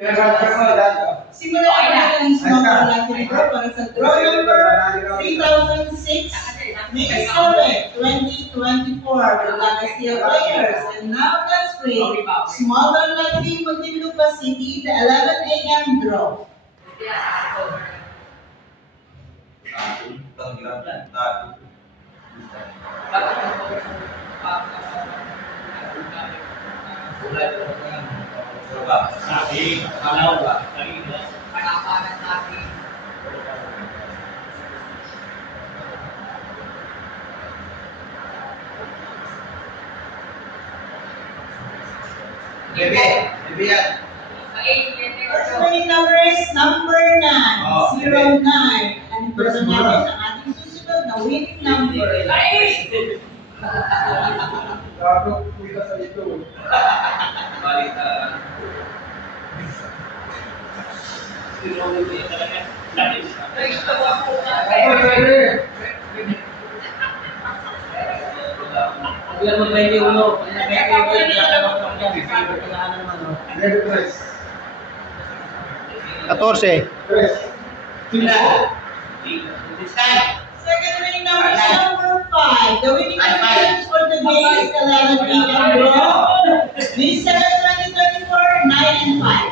Simulan natin ang small lucky draw para sa draw number 3006. May 7, 2024 with Laga Steel players. And now let's play small lucky Muntinlupa City, the 11 a.m. draw. Sabi, ano ba? Panapanan natin. Bebe yan. First winning number is number 9, 09. And first natin ang ating susunod na winning number. Gago, kita sa ito. Balita. Bilang mo 21. Second winning number is number 5. The winning number for today is 11 a.m. draw. May 7, 2024, 9 and 5.